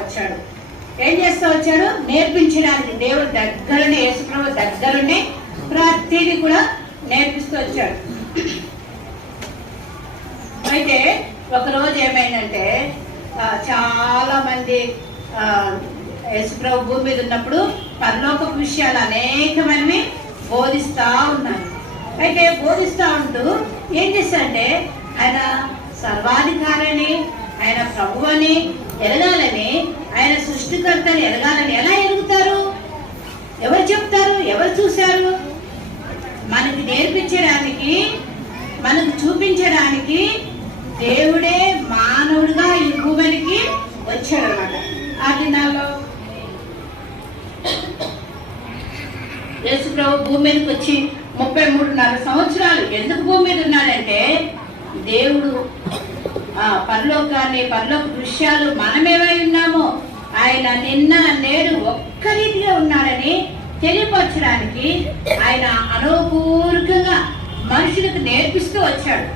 వచ్చాడు. ఏం చేస్తూ వచ్చాడు? నేర్పించడానికి. దేవుడు దగ్గరుండి, యేసుప్రభు దగ్గరుండి ప్రతిదీ కూడా నేర్పిస్తూ వచ్చాడు. అయితే ఒకరోజు ఏమైందంటే చాలా మంది యేసుప్రభు భూమి మీద ఉన్నప్పుడు పరలోకపు విషయాలు అనేకమైనవి బోధిస్తూ ఉన్నారు. అయితే బోధిస్తూ ఉంటూ ఏం చేస్తారంటే ఆయన సర్వాధికారిని, ఆయన ప్రభు అని ఎరగాలని, ఆయన సృష్టికర్తని ఎరగాలని ఎలా ఎరుగుతారు? ఎవరు చెప్తారు? ఎవరు చూశారు? మనకి నేర్పించడానికి, మనకు చూపించడానికి దేవుడే మానవుడిగా ఈ భూమికి వచ్చాడు అన్నమాట. ఆ దినాల్లో యేసుప్రభు భూమి మీదకి వచ్చి 33.5 సంవత్సరాలు ఎందుకు భూమి మీద ఉన్నాడంటే, దేవుడు పరలోకాన్ని, పరలోక దృశ్యాలు మనమేమై ఉన్నామో ఆయన నిన్న నేడు ఒక్క రీతిగా ఉన్నాడని తెలియపరచడానికి ఆయన అనుపూర్వకంగా మనుషులకు నేర్పిస్తూ వచ్చాడు.